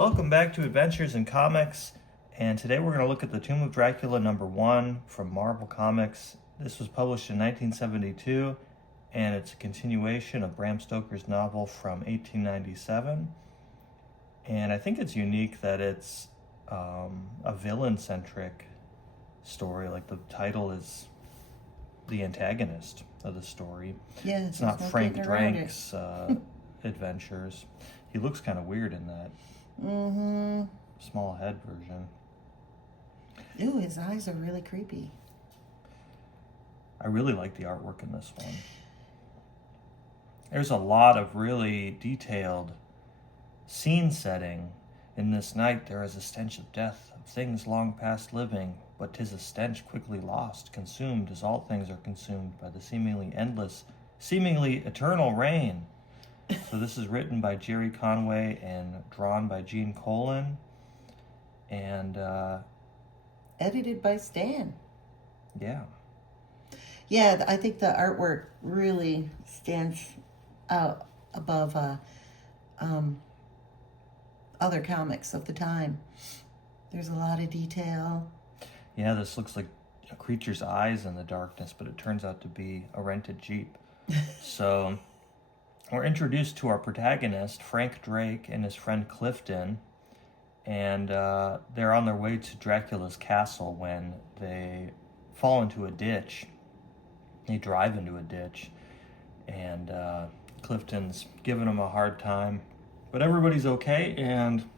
Welcome back to Adventures in Comics, and today we're going to look at the Tomb of Dracula #1 from Marvel Comics. This was published in 1972, and it's a continuation of Bram Stoker's novel from 1897. And I think it's unique that it's a villain-centric story. Like, the title is the antagonist of the story. Yeah, it's not Frank Drake's adventures. He looks kind of weird in that. Small head version. Ooh, his eyes are really creepy. I really like the artwork in this one. There's a lot of really detailed scene setting. In this night there is a stench of death, of things long past living, but 'tis a stench quickly lost, consumed as all things are consumed by the seemingly endless, seemingly eternal rain. So this is written by Jerry Conway and drawn by Gene Colan. And edited by Stan. Yeah. Yeah, I think the artwork really stands out above other comics of the time. There's a lot of detail. Yeah, this looks like a creature's eyes in the darkness, but it turns out to be a rented Jeep. So we're introduced to our protagonist, Frank Drake, and his friend Clifton, and they're on their way to Dracula's castle when they fall into a ditch. They drive into a ditch, and Clifton's giving them a hard time, but everybody's okay. And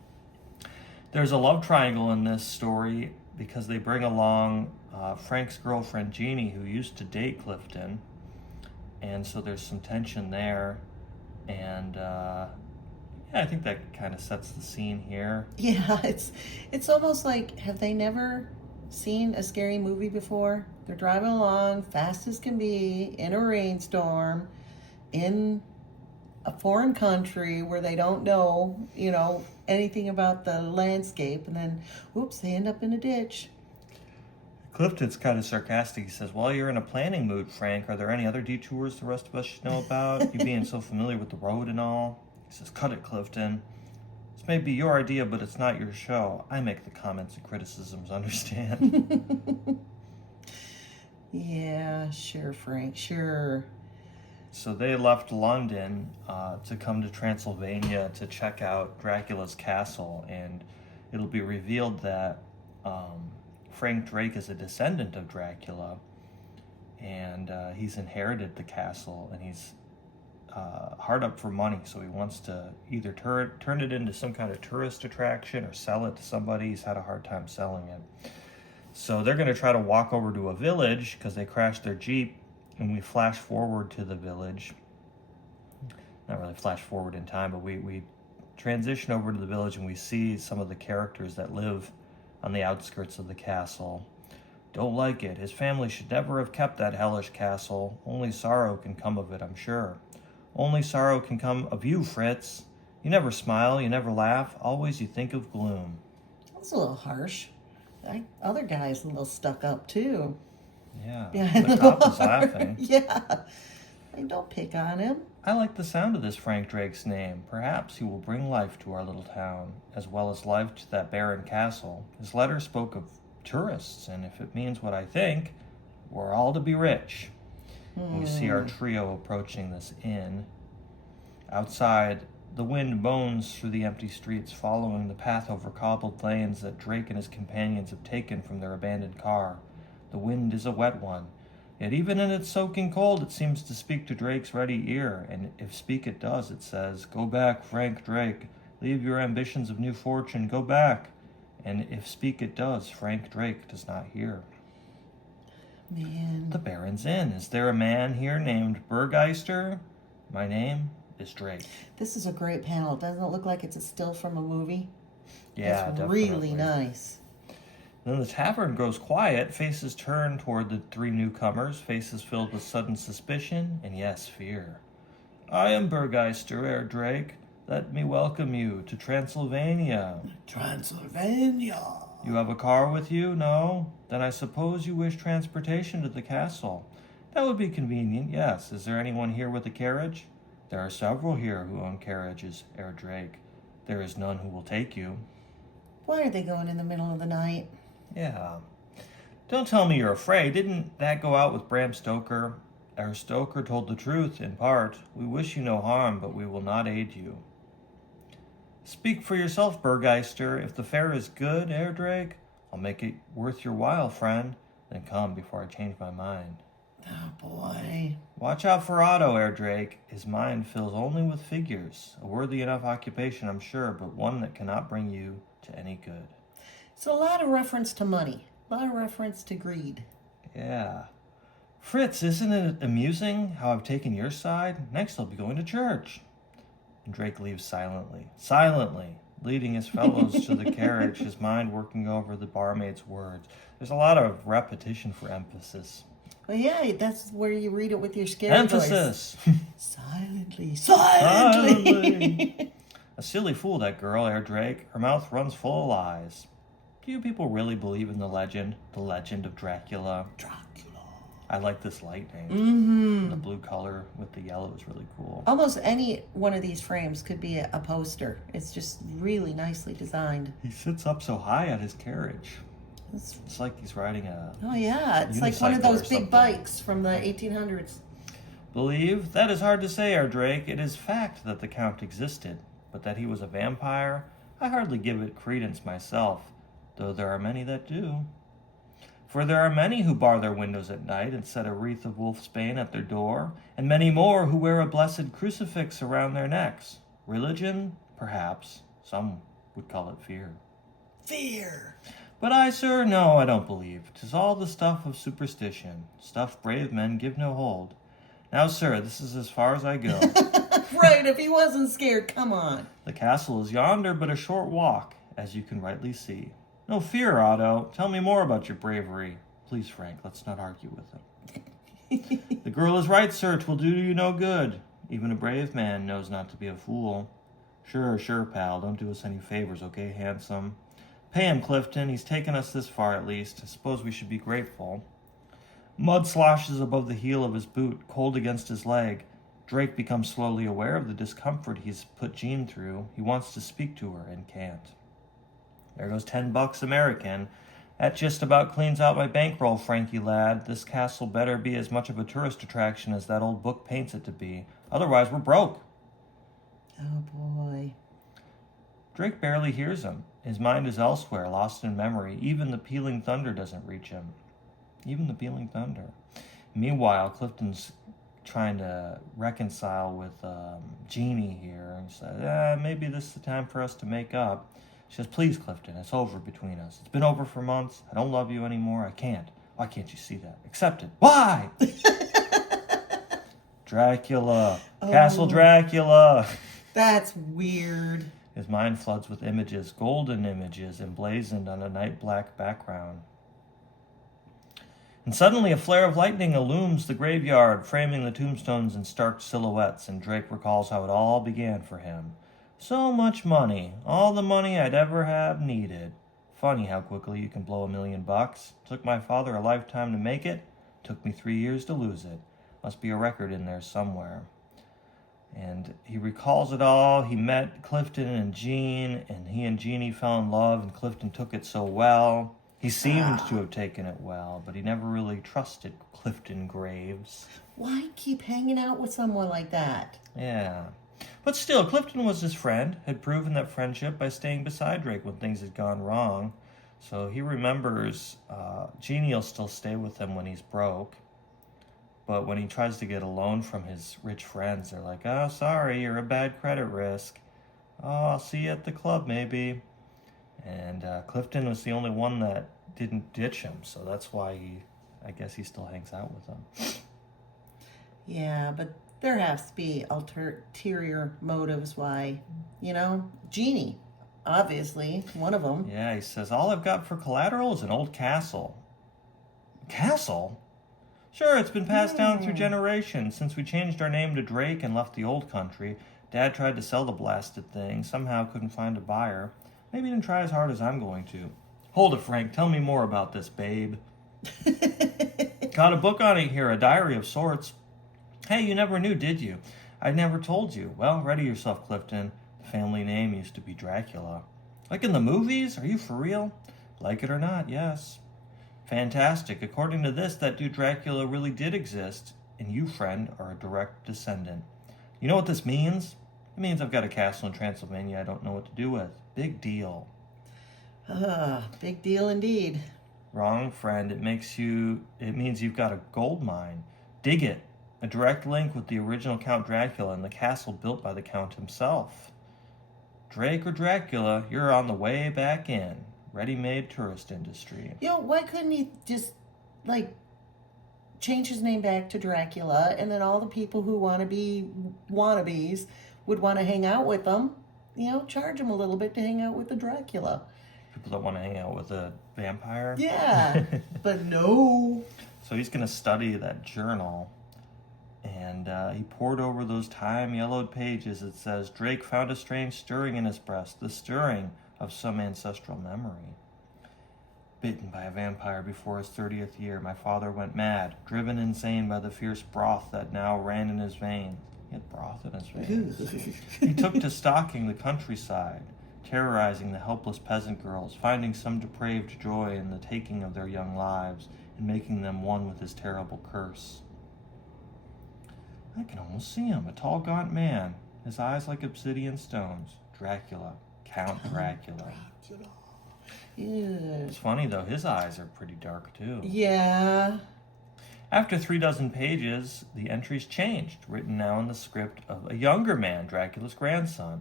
there's a love triangle in this story because they bring along Frank's girlfriend Jeannie, who used to date Clifton, and so there's some tension there. And yeah, I think that kind of sets the scene here. Yeah, it's almost like, have they never seen a scary movie before? They're driving along fast as can be in a rainstorm in a foreign country where they don't know, anything about the landscape, and then whoops, they end up in a ditch. Clifton's kind of sarcastic. He says, "While you're in a planning mood, Frank, are there any other detours the rest of us should know about? You being so familiar with the road and all." He says, "Cut it, Clifton. This may be your idea, but it's not your show. I make the comments and criticisms, understand?" Yeah, sure, Frank, sure. So they left London to come to Transylvania to check out Dracula's castle, and it'll be revealed that Frank Drake is a descendant of Dracula, and he's inherited the castle, and he's hard up for money, so he wants to either turn it into some kind of tourist attraction or sell it to somebody. He's had a hard time selling it. So they're going to try to walk over to a village because they crashed their Jeep, and we flash forward to the village. Not really flash forward in time, but we transition over to the village, and we see some of the characters that live on the outskirts of the castle. "Don't like it. His family should never have kept that hellish castle. Only sorrow can come of it, I'm sure. Only sorrow can come of you, Fritz. You never smile, you never laugh. Always you think of gloom." That's a little harsh. Other guy's a little stuck up, too. Yeah, the cop is laughing. Yeah. Don't pick on him. "I like the sound of this Frank Drake's name. Perhaps he will bring life to our little town, as well as life to that barren castle. His letter spoke of tourists, and if it means what I think, we're all to be rich." We see our trio approaching this inn. Outside, the wind moans through the empty streets, following the path over cobbled lanes that Drake and his companions have taken from their abandoned car. The wind is a wet one, yet even in its soaking cold, it seems to speak to Drake's ready ear, and if speak it does, it says, "Go back, Frank Drake. Leave your ambitions of new fortune. Go back." And if speak it does, Frank Drake does not hear. Man. "The Baron's Inn. Is there a man here named Burgeister? My name is Drake." This is a great panel. Doesn't it look like it's a still from a movie? Yeah, it's definitely. Really nice. Then the tavern grows quiet, faces turn toward the three newcomers, faces filled with sudden suspicion, and yes, fear. "I am Burgeister, Herr Drake. Let me welcome you to Transylvania." Transylvania. "You have a car with you? No? Then I suppose you wish transportation to the castle." "That would be convenient, yes. Is there anyone here with a carriage?" "There are several here who own carriages, Herr Drake. there is none who will take you. Why are they going in the middle of the night? Yeah. Don't tell me you're afraid. Didn't that go out with Bram Stoker? Our Stoker told the truth, in part. We wish you no harm, but we will not aid you. Speak for yourself, Burgeister. If the fare is good, Herr Drake, I'll make it worth your while, friend. Then come before I change my mind. Oh, boy. Watch out for Otto, Herr Drake. His mind fills only with figures. A worthy enough occupation, I'm sure, but one that cannot bring you to any good. It's a lot of reference to money. A lot of reference to greed. Yeah. Fritz, isn't it amusing how I've taken your side? Next I'll be going to church. And Drake leaves silently, leading his fellows to the carriage, his mind working over the barmaid's words. There's a lot of repetition for emphasis. Well, yeah, that's where you read it with your scary Emphasis! voice. Silently. A silly fool, that girl, Herr Drake. Her mouth runs full of lies. Do you people really believe in the legend of Dracula? I like this lightning. Mm-hmm. The blue color with the yellow is really cool. Almost any one of these frames could be a poster. It's just really nicely designed. He sits up so high at his carriage. It's like he's riding a... Oh, yeah. It's like one of those big bikes from the 1800s. Believe? That is hard to say, Herr Drake. It is fact that the Count existed, but that he was a vampire, I hardly give it credence myself, though there are many that do. For there are many who bar their windows at night and set a wreath of wolfsbane at their door, and many more who wear a blessed crucifix around their necks. Religion? Perhaps. Some would call it fear. Fear! But I, sir, no, I don't believe. 'Tis all the stuff of superstition, stuff brave men give no hold. Now, sir, this is as far as I go. Right, if he wasn't scared, come on. The castle is yonder, but a short walk, as you can rightly see. No fear, Otto. Tell me more about your bravery. Please, Frank, let's not argue with him. The girl is right, sir. 'Twill do you no good. Even a brave man knows not to be a fool. Sure, pal. Don't do us any favors, okay, handsome? Pay him, Clifton. He's taken us this far, at least. I suppose we should be grateful. Mud sloshes above the heel of his boot, cold against his leg. Drake becomes slowly aware of the discomfort he's put Jean through. He wants to speak to her and can't. There goes $10 American. That just about cleans out my bankroll, Frankie lad. This castle better be as much of a tourist attraction as that old book paints it to be. Otherwise, we're broke. Oh, boy. Drake barely hears him. His mind is elsewhere, lost in memory. Even the pealing thunder doesn't reach him. Even the pealing thunder. Meanwhile, Clifton's trying to reconcile with Jeannie here and says, maybe this is the time for us to make up. She says, please, Clifton, it's over between us. It's been over for months. I don't love you anymore. I can't. Why can't you see that? Accept it. Why? Dracula. Oh. Castle Dracula. That's weird. His mind floods with images, golden images, emblazoned on a night black background. And suddenly a flare of lightning illumes the graveyard, framing the tombstones in stark silhouettes, and Drake recalls how it all began for him. So much money, all the money I'd ever have needed. Funny how quickly you can blow $1 million. Took my father a lifetime to make it, took me 3 years to lose it. Must be a record in there somewhere. And he recalls it all. He met Clifton and Jean, and he and Jeannie fell in love, and Clifton took it so well. He seemed to have taken it well, but he never really trusted Clifton Graves. Why keep hanging out with someone like that? Yeah. But still, Clifton was his friend, had proven that friendship by staying beside Drake when things had gone wrong. So he remembers Jeannie will still stay with him when he's broke. But when he tries to get a loan from his rich friends, they're like, oh, sorry, you're a bad credit risk. Oh, I'll see you at the club, maybe. And Clifton was the only one that didn't ditch him, so that's why I guess he still hangs out with them. Yeah, but there has to be ulterior motives why, Jeannie, obviously, one of them. Yeah, he says, all I've got for collateral is an old castle. Castle? Sure, it's been passed down through generations. Since we changed our name to Drake and left the old country, Dad tried to sell the blasted thing, somehow couldn't find a buyer. Maybe he didn't try as hard as I'm going to. Hold it, Frank. Tell me more about this, babe. Got a book on it here, a diary of sorts. Hey, you never knew, did you? I never told you. Well, ready yourself, Clifton. The family name used to be Dracula. Like in the movies? Are you for real? Like it or not, yes. Fantastic. According to this, that dude Dracula really did exist, and you, friend, are a direct descendant. You know what this means? It means I've got a castle in Transylvania I don't know what to do with. Big deal. Big deal indeed. Wrong, friend. It means you've got a gold mine. Dig it. A direct link with the original Count Dracula and the castle built by the Count himself. Drake or Dracula, you're on the way back in. Ready-made tourist industry. Why couldn't he just, change his name back to Dracula, and then all the people who want to be wannabes would want to hang out with them? Charge them a little bit to hang out with the Dracula. People that want to hang out with a vampire? Yeah, but no. So he's going to study that journal, and he pored over those time-yellowed pages. It says, Drake found a strange stirring in his breast, the stirring of some ancestral memory. Bitten by a vampire before his 30th year, my father went mad, driven insane by the fierce broth that now ran in his veins. He had broth in his veins. He took to stalking the countryside, terrorizing the helpless peasant girls, finding some depraved joy in the taking of their young lives and making them one with his terrible curse. I can almost see him, a tall, gaunt man, his eyes like obsidian stones. Dracula. Count Dracula. Yeah. It's funny, though. His eyes are pretty dark, too. Yeah. After 36 pages, the entries changed, written now in the script of a younger man, Dracula's grandson.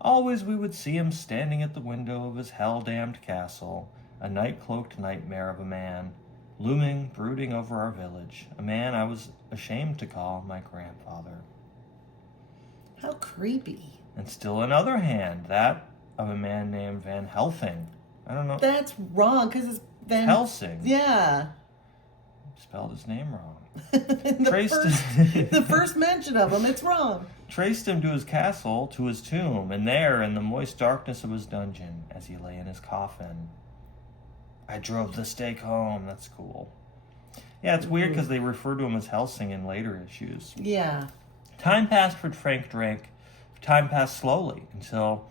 Always we would see him standing at the window of his hell-damned castle, a night-cloaked nightmare of a man, looming, brooding over our village, a man I was ashamed to call my grandfather. How creepy. And still another hand, that of a man named Van Helsing. I don't know. That's wrong, because it's Van Helsing. Yeah. Spelled his name wrong. the first mention of him, it's wrong. Traced him to his castle, to his tomb, and there, in the moist darkness of his dungeon, as he lay in his coffin. I drove the stake home. That's cool. Yeah, it's weird because they refer to him as Helsing in later issues. Yeah. Time passed for Frank Drake. Time passed slowly until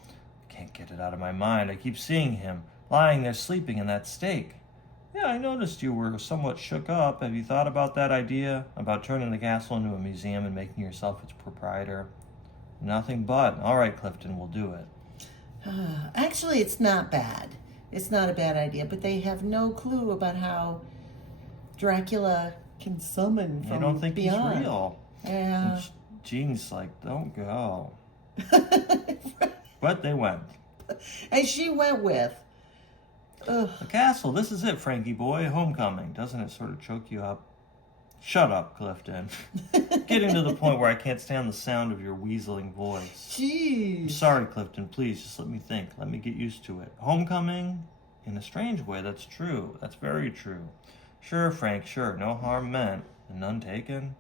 I can't get it out of my mind. I keep seeing him lying there sleeping in that stake. Yeah, I noticed you were somewhat shook up. Have you thought about that idea? About turning the castle into a museum and making yourself its proprietor? Nothing but. All right, Clifton, we'll do it. Actually, it's not bad. It's not a bad idea, but they have no clue about how Dracula can summon from You don't think beyond. he's real. Yeah. And Jean's like, don't go. But they went. And she went with. Ugh. The castle, this is it, Frankie boy. Homecoming. Doesn't it sort of choke you up? Shut up, Clifton. Getting to the point where I can't stand the sound of your weaseling voice. Jeez. I'm sorry, Clifton. Please, just let me think. Let me get used to it. Homecoming? In a strange way, that's true. That's very true. Sure, Frank, sure. No harm meant. And none taken?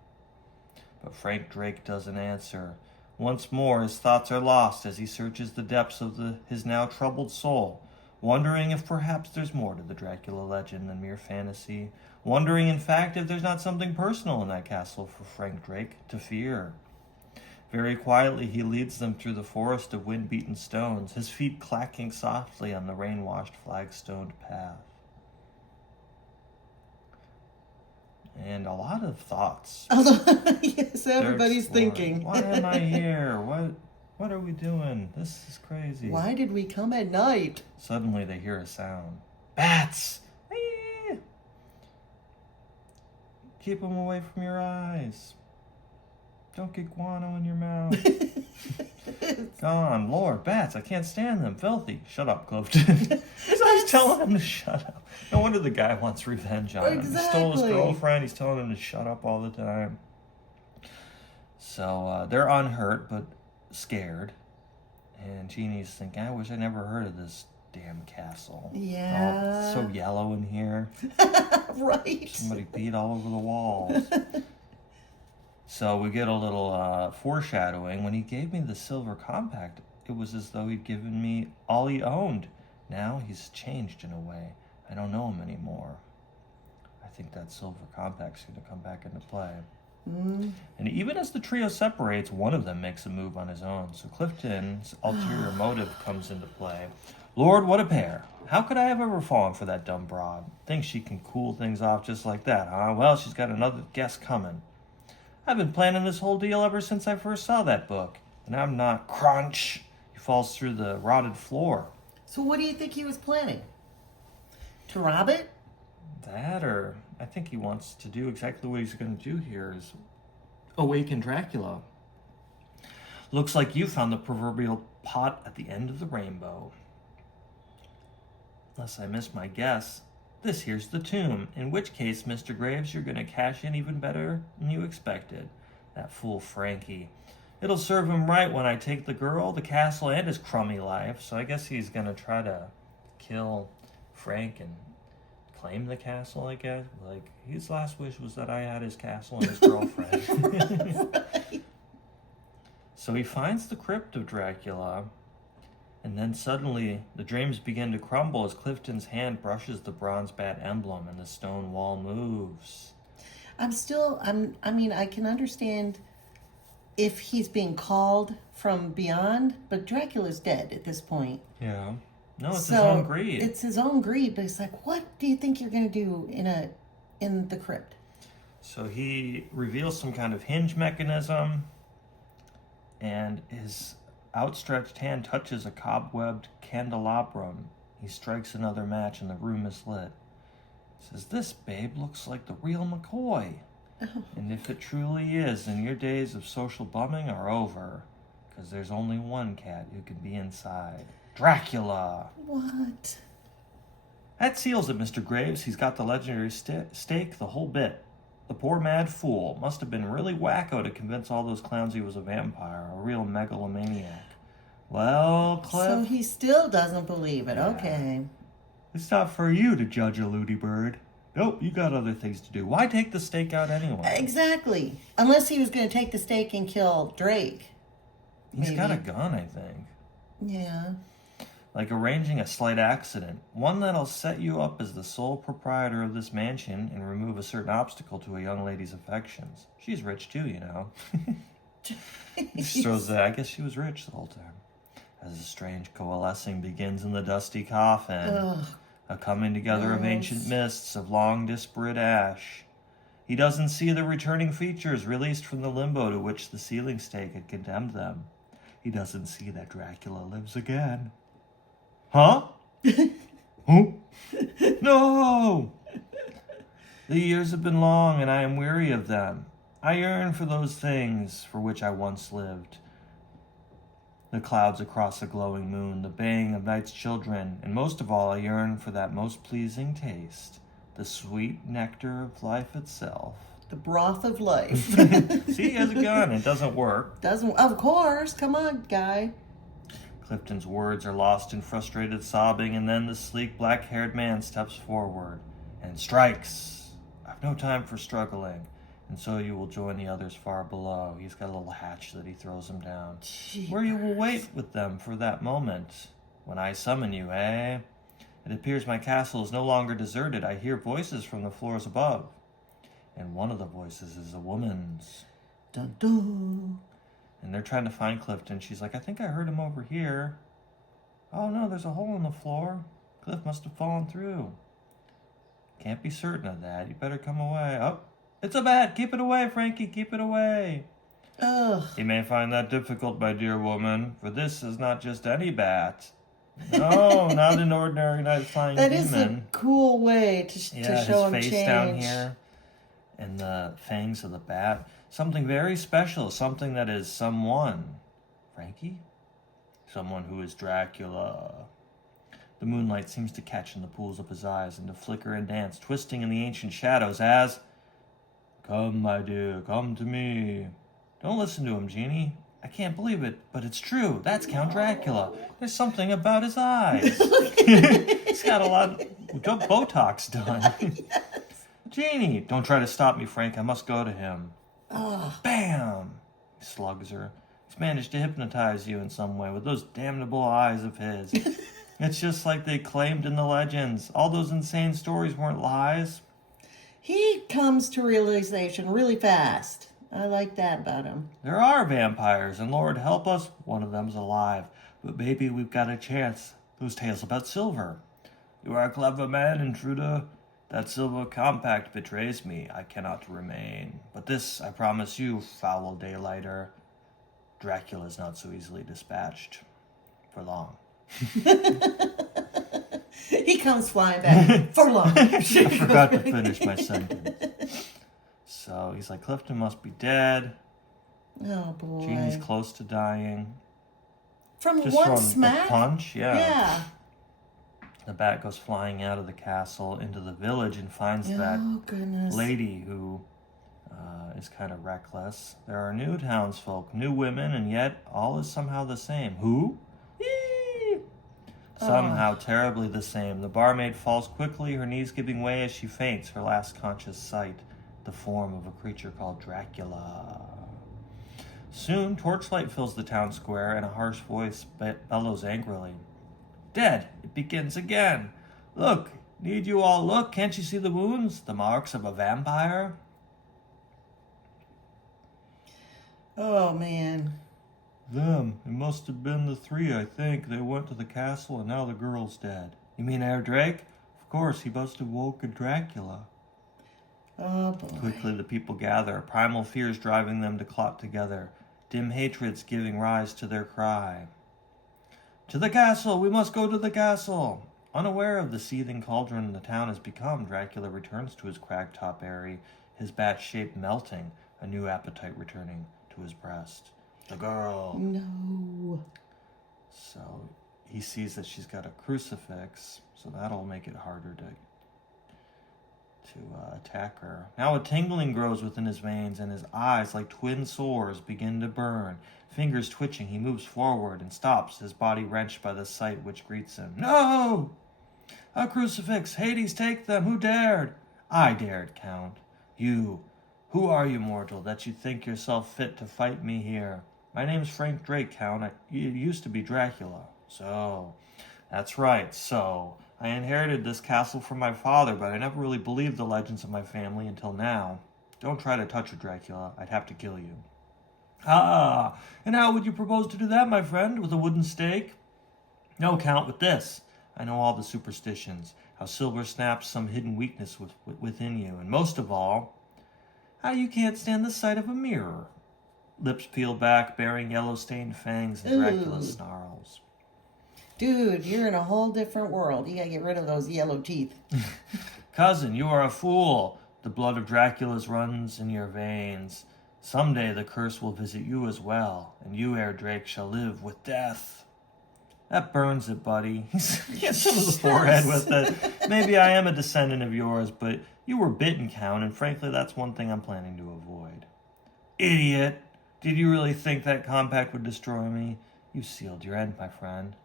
But Frank Drake doesn't answer. Once more, his thoughts are lost as he searches the depths of his now troubled soul, wondering if perhaps there's more to the Dracula legend than mere fantasy, wondering, in fact, if there's not something personal in that castle for Frank Drake to fear. Very quietly, he leads them through the forest of wind-beaten stones, his feet clacking softly on the rain-washed flag-stoned path. And a lot of thoughts. Yes, everybody's thinking. Why am I here? What are we doing? This is crazy. Why did we come at night? Suddenly they hear a sound. Bats! Whee! Keep them away from your eyes. Don't get guano in your mouth. Gone. Lord, bats, I can't stand them. Filthy. Shut up, Clifton. He's always telling him to shut up. No wonder the guy wants revenge on him. He stole his girlfriend. He's telling him to shut up all the time. So they're unhurt, but scared. And Jeannie's thinking, I wish I never heard of this damn castle. Yeah. Oh, it's so yellow in here. Right. Somebody peed all over the walls. So we get a little foreshadowing. When he gave me the silver compact, it was as though he'd given me all he owned. Now he's changed in a way. I don't know him anymore. I think that silver compact's going to come back into play. Mm. And even as the trio separates, one of them makes a move on his own. So Clifton's ulterior motive comes into play. Lord, what a pair. How could I have ever fallen for that dumb broad? Thinks she can cool things off just like that, huh? Well, she's got another guess coming. I've been planning this whole deal ever since I first saw that book. And I'm not. Crunch! He falls through the rotted floor. So what do you think he was planning? To rob it? That, or I think he wants to do exactly what he's going to do here, is awaken Dracula. Looks like you found the proverbial pot at the end of the rainbow. Unless I missed my guess, this here's the tomb, in which case, Mr. Graves, you're going to cash in even better than you expected. That fool Frankie. It'll serve him right when I take the girl, the castle, and his crummy life. So I guess he's going to try to kill Frank and claim the castle, I guess. Like, his last wish was that I had his castle and his girlfriend. Right. So he finds the crypt of Dracula, and then suddenly the dreams begin to crumble as Clifton's hand brushes the bronze bat emblem and the stone wall moves. I mean, I can understand if he's being called from beyond, but Dracula's dead at this point. Yeah. No, it's his own greed. It's his own greed, but it's like, what do you think you're going to do in the crypt? So he reveals some kind of hinge mechanism, and his outstretched hand touches a cobwebbed candelabrum. He strikes another match, and the room is lit. Says, "This, babe, looks like the real McCoy. Oh. And if it truly is, then your days of social bumming are over, because there's only one cat who can be inside. Dracula." What? That seals it, Mr. Graves. He's got the legendary stake, the whole bit. The poor mad fool must have been really wacko to convince all those clowns he was a vampire, a real megalomaniac. Well, Cliff... So he still doesn't believe it. Yeah. Okay. It's not for you to judge a loony bird. Nope, you got other things to do. Why take the stake out anyway? Exactly. Unless he was going to take the stake and kill Drake. He's got a gun, I think. Yeah. Like arranging a slight accident. One that'll set you up as the sole proprietor of this mansion and remove a certain obstacle to a young lady's affections. She's rich too, you know. Just throws that. I guess she was rich the whole time. As a strange coalescing begins in the dusty coffin. Ugh. A coming together of ancient mists, of long disparate ash. He doesn't see the returning features released from the limbo to which the sealing stake had condemned them. He doesn't see that Dracula lives again. Huh? Huh? No! The years have been long, and I am weary of them. I yearn for those things for which I once lived. The clouds across a glowing moon, the baying of night's children, and most of all, I yearn for that most pleasing taste, the sweet nectar of life itself. The broth of life. See, he has a gun. It doesn't work. Doesn't, of course. Come on, guy. Clifton's words are lost in frustrated sobbing, and then the sleek, black-haired man steps forward and strikes. I've no time for struggling, and so you will join the others far below. He's got a little hatch that he throws them down, where you will wait with them for that moment, when I summon you, eh? It appears my castle is no longer deserted. I hear voices from the floors above, and one of the voices is a woman's. Dun dun. And they're trying to find Clifton. She's like, I think I heard him over here. Oh no, there's a hole in the floor. Cliff must have fallen through. Can't be certain of that. You better come away. Oh, it's a bat. Keep it away, Frankie. Keep it away. Ugh. You may find that difficult, my dear woman, for this is not just any bat. No, not an ordinary night flying That demon. is a cool way to show him his face change. down here, and the fangs of the bat. Something very special, something that is someone. Frankie? Someone who is Dracula. The moonlight seems to catch in the pools of his eyes and to flicker and dance, twisting in the ancient shadows as... Come, my dear, come to me. Don't listen to him, Jeannie. I can't believe it, but it's true. That's Count Dracula. There's something about his eyes. He's got a lot of Botox done. Yes. Jeannie, don't try to stop me, Frank. I must go to him. Oh. Bam! He slugs her. He's managed to hypnotize you in some way with those damnable eyes of his. It's just like they claimed in the legends. All those insane stories weren't lies. He comes to realization really fast. I like that about him. There are vampires, and Lord help us, one of them's alive. But maybe we've got a chance. Those tales about silver. You are a clever man, intruder. That silver compact betrays me. I cannot remain. But this, I promise you, foul daylighter, Dracula's not so easily dispatched. For long. He comes flying back for long. I forgot to finish my sentence. So he's like, Clifton must be dead. Oh, boy. Jeannie's close to dying. From Just one from smack? a punch, Yeah. The bat goes flying out of the castle into the village and finds that goodness. lady who is kind of reckless. There are new townsfolk, new women, and yet all is somehow the same. Who? Eee! Somehow terribly the same. The barmaid falls quickly, her knees giving way as she faints, her last conscious sight, the form of a creature called Dracula. Soon, torchlight fills the town square, and a harsh voice bellows angrily. Dead! It begins again! Look! Need you all look? Can't you see the wounds? The marks of a vampire? Oh, man. Them. It must have been the three, I think. They went to the castle, and now the girl's dead. You mean Herr Drake? Of course, he must have woken Dracula. Oh, boy. Quickly the people gather, primal fears driving them to clot together, dim hatreds giving rise to their cry. To the castle! We must go to the castle! Unaware of the seething cauldron the town has become, Dracula returns to his crag-top eyrie, his bat shape melting, a new appetite returning to his breast. The girl! No. So he sees that she's got a crucifix, so that'll make it harder to attack her. Now a tingling grows within his veins, and his eyes, like twin sores, begin to burn. Fingers twitching, he moves forward and stops, his body wrenched by the sight which greets him. No! A crucifix! Hades, take them! Who dared? I dared, Count. You. Who are you, mortal, that you think yourself fit to fight me here? My name's Frank Drake, Count. It used to be Dracula. So, that's right, so. I inherited this castle from my father, but I never really believed the legends of my family until now. Don't try to touch a Dracula. I'd have to kill you. Ah, and how would you propose to do that, my friend? With a wooden stake? No, Count, with this. I know all the superstitions, how silver snaps some hidden weakness within you, and most of all, how you can't stand the sight of a mirror. Lips peeled back, bearing yellow-stained fangs, and Dracula snarls. Dude, you're in a whole different world. You gotta get rid of those yellow teeth. Cousin, you are a fool. The blood of Dracula's runs in your veins. Someday the curse will visit you as well, and you, Herr Drake, shall live with death. That burns it, buddy. He hits him in the forehead with it. Maybe I am a descendant of yours, but you were bitten, Count, and frankly, that's one thing I'm planning to avoid. Idiot! Did you really think that compact would destroy me? You sealed your end, my friend.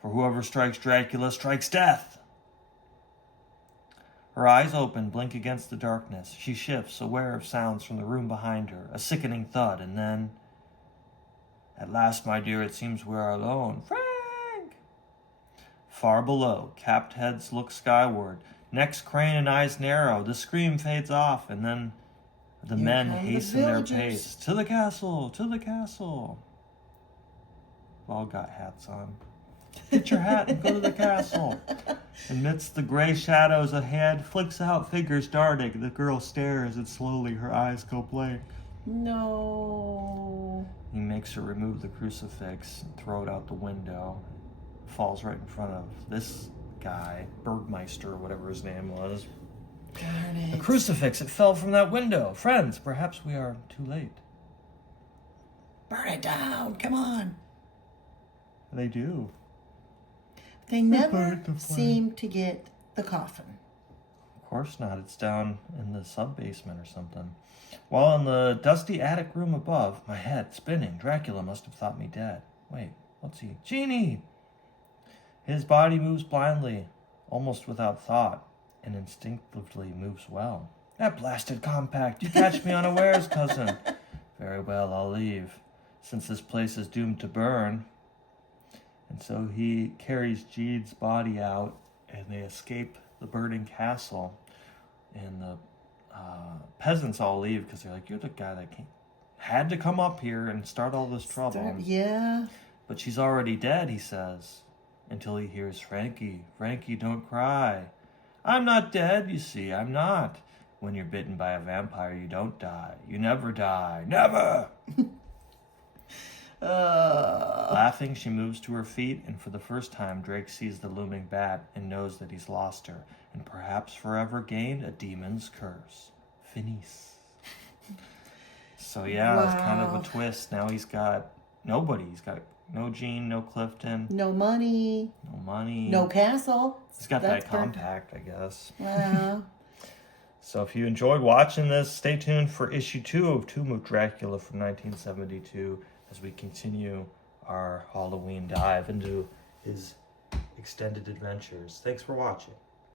For whoever strikes Dracula strikes death. Her eyes open, blink against the darkness. She shifts, aware of sounds from the room behind her, a sickening thud, and then... At last, my dear, it seems we are alone. Frank! Far below, capped heads look skyward, necks crane and eyes narrow. The scream fades off, and then the men hasten their pace. To the castle! To the castle! We've all got hats on. Get your hat and go to the castle. Amidst the gray shadows, a hand flicks out, figures darting. The girl stares, and slowly her eyes go blank. No. He makes her remove the crucifix and throw it out the window. Falls right in front of this guy, Bergmeister, or whatever his name was. Darn it. The crucifix, it fell from that window. Friends, perhaps we are too late. Burn it down. Come on. They do. They never seem to get the coffin. Of course not. It's down in the sub-basement or something. While in the dusty attic room above, my head spinning, Dracula must have thought me dead. Wait, what's he? Genie! His body moves blindly, almost without thought, and instinctively moves well. That blasted compact! You catch me unawares, cousin. Very well, I'll leave, since this place is doomed to burn. And so he carries Jean's body out, and they escape the burning castle. And the peasants all leave because they're like, you're the guy that had to come up here and start all this trouble. Yeah. But she's already dead, he says, until he hears Frankie. Frankie, don't cry. I'm not dead, you see, I'm not. When you're bitten by a vampire, you don't die. You never die. Never! Laughing, she moves to her feet, and for the first time, Drake sees the looming bat and knows that he's lost her, and perhaps forever gained a demon's curse. Finis. So yeah, it's kind of a twist. Now he's got nobody. He's got no Jean, no Clifton. No money. No money. No castle. He's got that compact, I guess. Wow. So if you enjoyed watching this, stay tuned for issue 2 of Tomb of Dracula from 1972 as we continue our Halloween dive into his extended adventures. Thanks for watching.